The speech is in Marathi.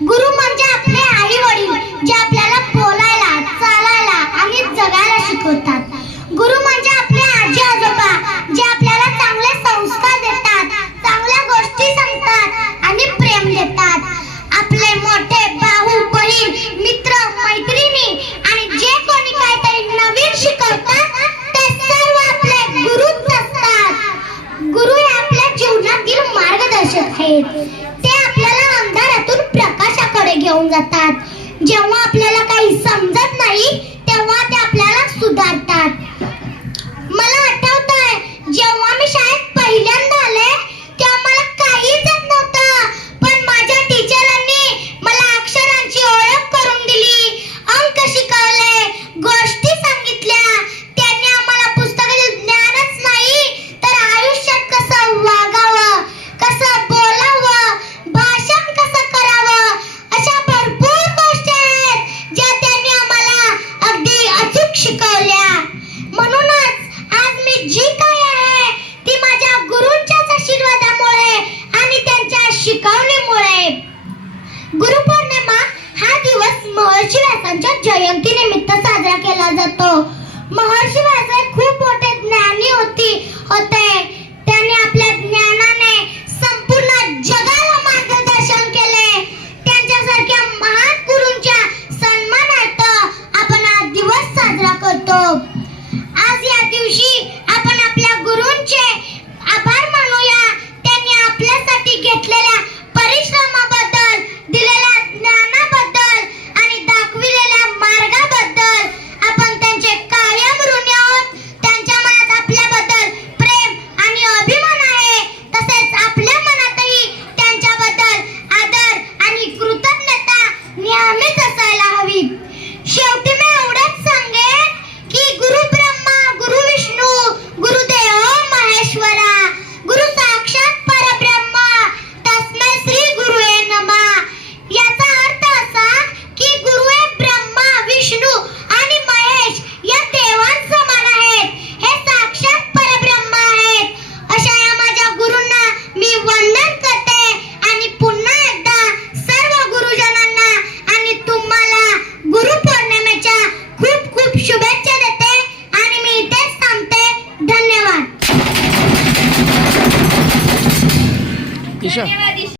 गुरु म्हणजे आपले आई वडील जे आपल्याला बोलायला चालायला आणि जगायला शिकवतात. जातात. जेव्हा आपल्याला काही समजत नाही महर्षी व्यासांच्या जयंतीनिमित्त साजरा केला जातो. महर्षी 你